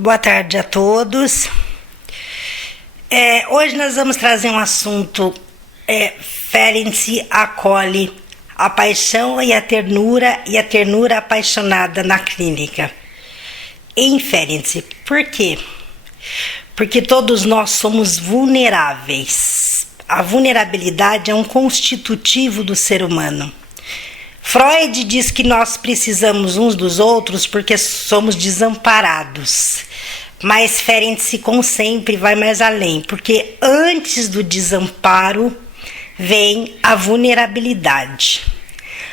Boa tarde a todos. Hoje nós vamos trazer um assunto, Ferenc acolhe a paixão e a ternura apaixonada na clínica. Em Ferenc, por quê? Porque todos nós somos vulneráveis. A vulnerabilidade é um constitutivo do ser humano. Freud diz que nós precisamos uns dos outros porque somos desamparados. Mas Ferenc, como sempre, vai mais além, porque antes do desamparo vem a vulnerabilidade.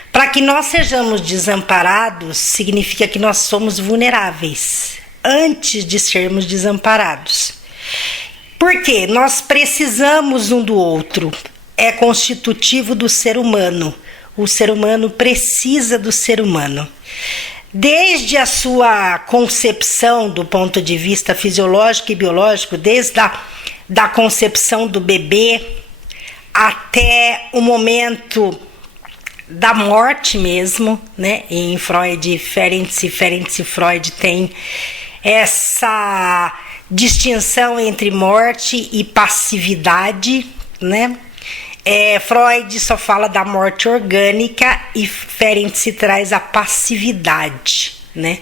Para que nós sejamos desamparados, significa que nós somos vulneráveis, antes de sermos desamparados. Por quê? Nós precisamos um do outro, é constitutivo do ser humano. O ser humano precisa do ser humano. Desde a sua concepção do ponto de vista fisiológico e biológico, desde da concepção do bebê até o momento da morte mesmo, né? Em Freud, Ferenc Freud tem essa distinção entre morte e passividade, né? Freud só fala da morte orgânica e Ferenc traz a passividade, né?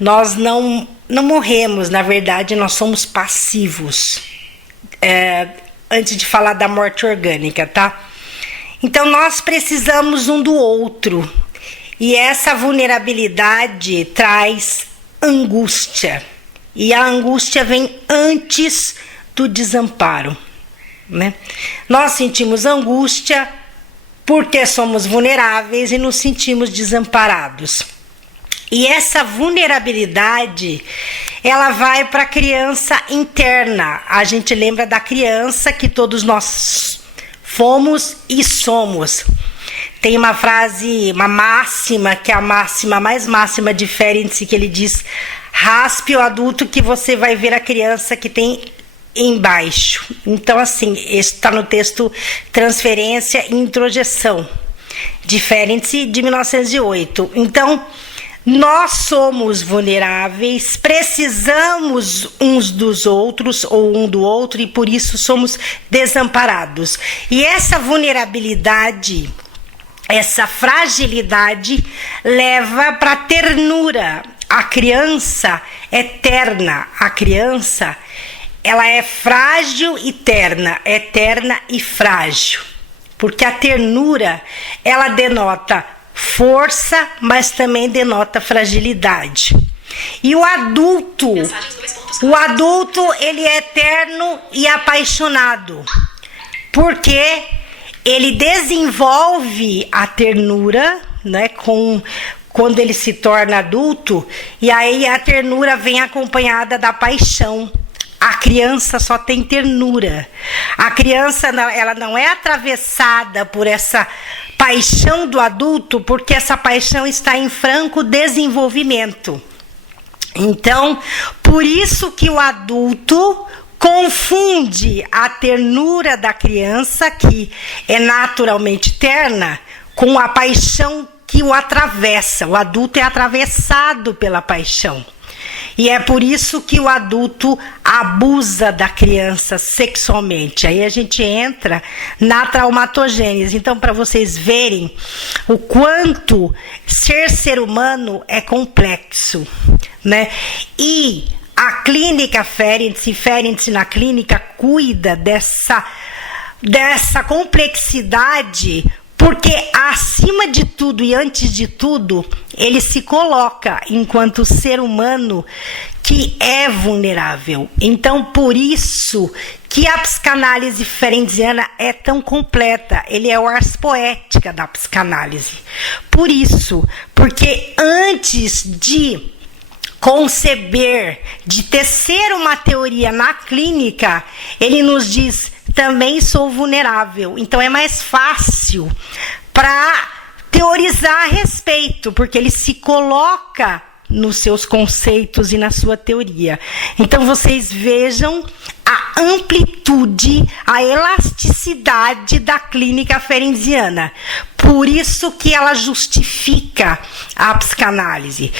Nós não morremos, na verdade, nós somos passivos. Antes de falar da morte orgânica, tá? Então, nós precisamos um do outro. E essa vulnerabilidade traz angústia. E a angústia vem antes do desamparo. Né? Nós sentimos angústia porque somos vulneráveis e nos sentimos desamparados. E essa vulnerabilidade, ela vai para a criança interna. A gente lembra da criança que todos nós fomos e somos. Tem uma frase, uma máxima, que é a máxima mais máxima de Ferenc, que ele diz: raspe o adulto que você vai ver a criança que tem embaixo. Então, assim, está no texto Transferência e Introjeção, de Ferenc, de 1908. Então, nós somos vulneráveis, precisamos uns dos outros, ou um do outro, e por isso somos desamparados. E essa vulnerabilidade, essa fragilidade, leva para a ternura. A criança é terna, a criança ela é frágil e terna, eterna e frágil. Porque a ternura, ela denota força, mas também denota fragilidade. E o adulto, ele é eterno e apaixonado. Porque ele desenvolve a ternura, né, quando ele se torna adulto, e aí a ternura vem acompanhada da paixão. A criança só tem ternura. A criança, ela não é atravessada por essa paixão do adulto, porque essa paixão está em franco desenvolvimento. Então, por isso que o adulto confunde a ternura da criança, que é naturalmente terna, com a paixão que o atravessa. O adulto é atravessado pela paixão. E é por isso que o adulto abusa da criança sexualmente. Aí a gente entra na traumatogênese. Então, para vocês verem o quanto ser humano é complexo, né? E a clínica Ferenc na clínica cuida dessa complexidade, porque acima de tudo e antes de tudo, ele se coloca enquanto ser humano que é vulnerável. Então, por isso que a psicanálise ferenciana é tão completa. Ele é o ars poética da psicanálise. Por isso, porque antes de conceber, de tecer uma teoria na clínica, ele nos diz: também sou vulnerável. Então é mais fácil para teorizar a respeito, porque ele se coloca nos seus conceitos e na sua teoria. Então vocês vejam a amplitude, a elasticidade da clínica ferenciana. Por isso que ela justifica a psicanálise.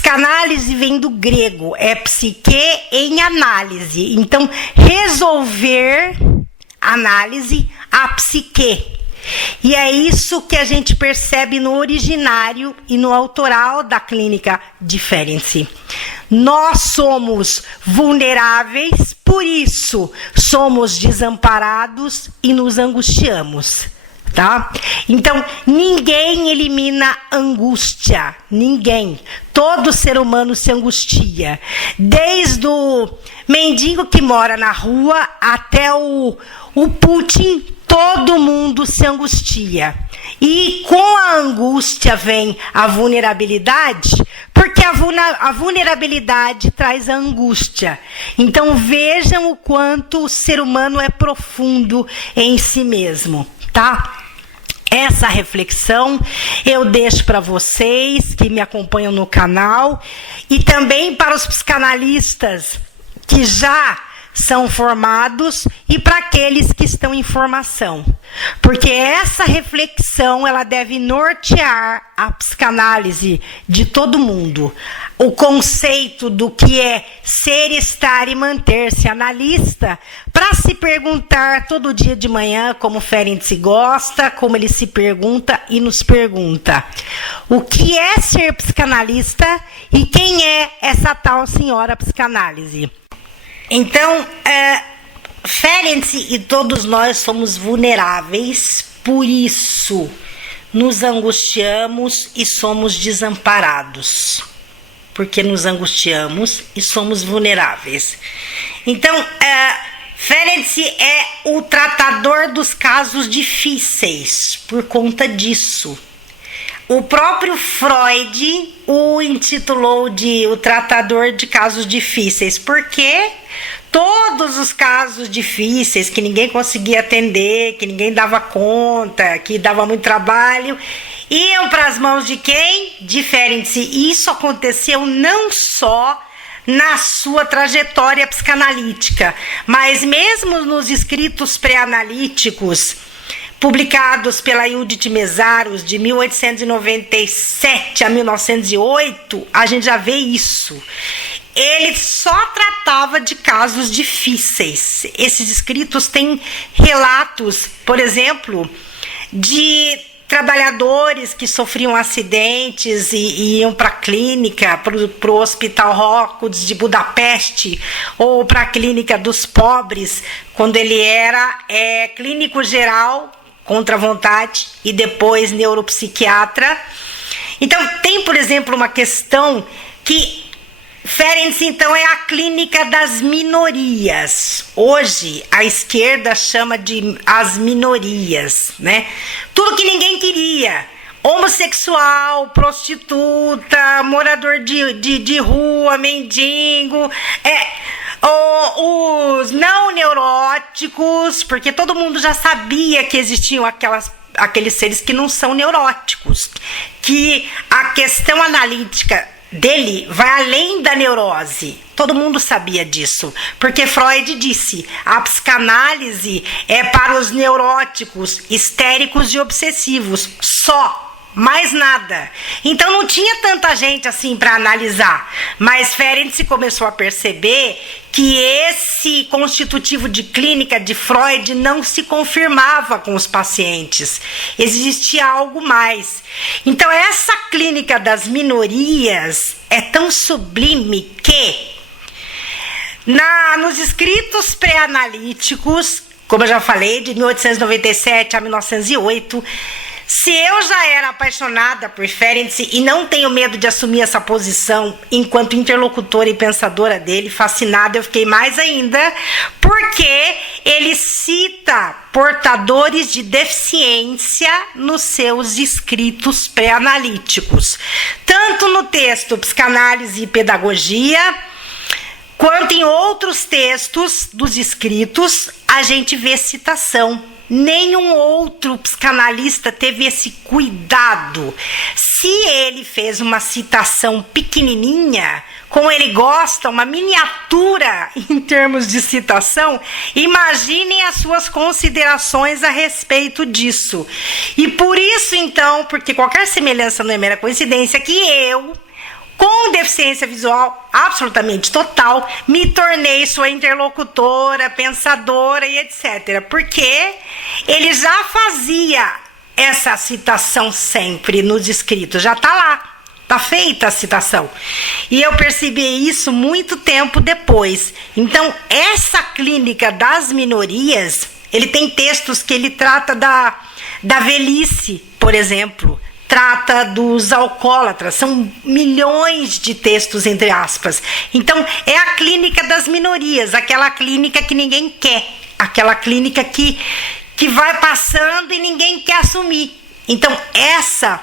Psicanálise vem do grego, é psique em análise. Então, resolver, análise, a psique. E é isso que a gente percebe no originário e no autoral da clínica Diferem-se. Nós somos vulneráveis, por isso somos desamparados e nos angustiamos. Tá? Então, ninguém elimina angústia, ninguém. Todo ser humano se angustia, desde o mendigo que mora na rua até o Putin, todo mundo se angustia. E com a angústia vem a vulnerabilidade, porque a vulnerabilidade traz a angústia. Então, vejam o quanto o ser humano é profundo em si mesmo, tá? Essa reflexão eu deixo para vocês que me acompanham no canal e também para os psicanalistas que já são formados e para aqueles que estão em formação. Porque essa reflexão ela deve nortear a psicanálise de todo mundo. O conceito do que é ser, estar e manter-se analista, para se perguntar todo dia de manhã, como Ferenczi gosta, como ele se pergunta e nos pergunta. O que é ser psicanalista e quem é essa tal senhora psicanálise? Então, Ferenczi e todos nós somos vulneráveis, por isso nos angustiamos e somos desamparados. Porque nos angustiamos e somos vulneráveis. Então, Ferenczi é o tratador dos casos difíceis, por conta disso. O próprio Freud o intitulou de o tratador de casos difíceis, porque todos os casos difíceis que ninguém conseguia atender, que ninguém dava conta, que dava muito trabalho, iam para as mãos de quem? De Ferenczi. E isso aconteceu não só na sua trajetória psicanalítica, mas mesmo nos escritos pré-analíticos publicados pela Judith Meszaros de 1897 a 1908, a gente já vê isso. Ele só tratava de casos difíceis. Esses escritos têm relatos, por exemplo, de trabalhadores que sofriam acidentes e iam para a clínica, para o Hospital Rockwood de Budapeste, ou para a clínica dos pobres, quando ele era clínico geral, contra a vontade, e depois neuropsiquiatra. Então, tem, por exemplo, uma questão que Ferenczi, então, é a clínica das minorias. Hoje, a esquerda chama de as minorias, né? Tudo que ninguém queria. Homossexual, prostituta, morador de rua, mendigo, os não neuróticos, porque todo mundo já sabia que existiam aqueles seres que não são neuróticos, que a questão analítica dele vai além da neurose. Todo mundo sabia disso, porque Freud disse: a psicanálise é para os neuróticos, histéricos e obsessivos, só. Mais nada. Então não tinha tanta gente assim para analisar. Mas Ferenczi começou a perceber que esse constitutivo de clínica de Freud não se confirmava com os pacientes. Existia algo mais. Então essa clínica das minorias é tão sublime que nos escritos pré-analíticos, como eu já falei, de 1897 a 1908, se eu já era apaixonada por Ferenczi e não tenho medo de assumir essa posição enquanto interlocutora e pensadora dele, fascinada, eu fiquei mais ainda, porque ele cita portadores de deficiência nos seus escritos pré-analíticos. Tanto no texto Psicanálise e Pedagogia, quanto em outros textos dos escritos, a gente vê citação. Nenhum outro psicanalista teve esse cuidado. Se ele fez uma citação pequenininha, como ele gosta, uma miniatura em termos de citação, imaginem as suas considerações a respeito disso. E por isso, então, porque qualquer semelhança não é mera coincidência, que eu, com deficiência visual absolutamente total, me tornei sua interlocutora, pensadora e etc. Porque ele já fazia essa citação sempre nos escritos, já está lá. Está feita a citação. E eu percebi isso muito tempo depois. Então, essa clínica das minorias, ele tem textos que ele trata da velhice, por exemplo, trata dos alcoólatras, são milhões de textos, entre aspas. Então, é a clínica das minorias, aquela clínica que ninguém quer, aquela clínica que vai passando e ninguém quer assumir. Então, essa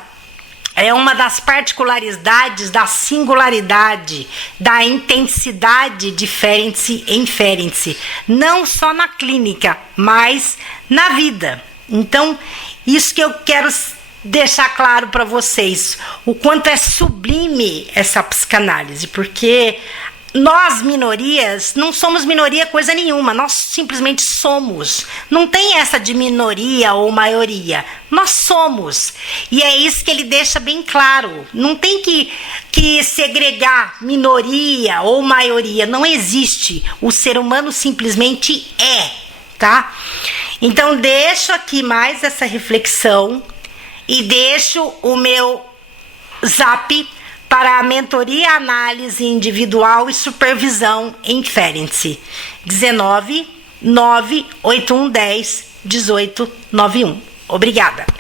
é uma das particularidades da singularidade, da intensidade de Ferenczi em Ferenczi, não só na clínica, mas na vida. Então, isso que eu quero deixar claro para vocês, o quanto é sublime essa psicanálise, porque nós, minorias, não somos minoria coisa nenhuma, nós simplesmente somos. Não tem essa de minoria ou maioria, nós somos. E é isso que ele deixa bem claro. Não tem que segregar minoria ou maioria, não existe. O ser humano simplesmente é, tá? Então deixo aqui mais essa reflexão e deixo o meu zap para a mentoria, análise individual e supervisão em Ferenczi. 19 98110 1891. Obrigada.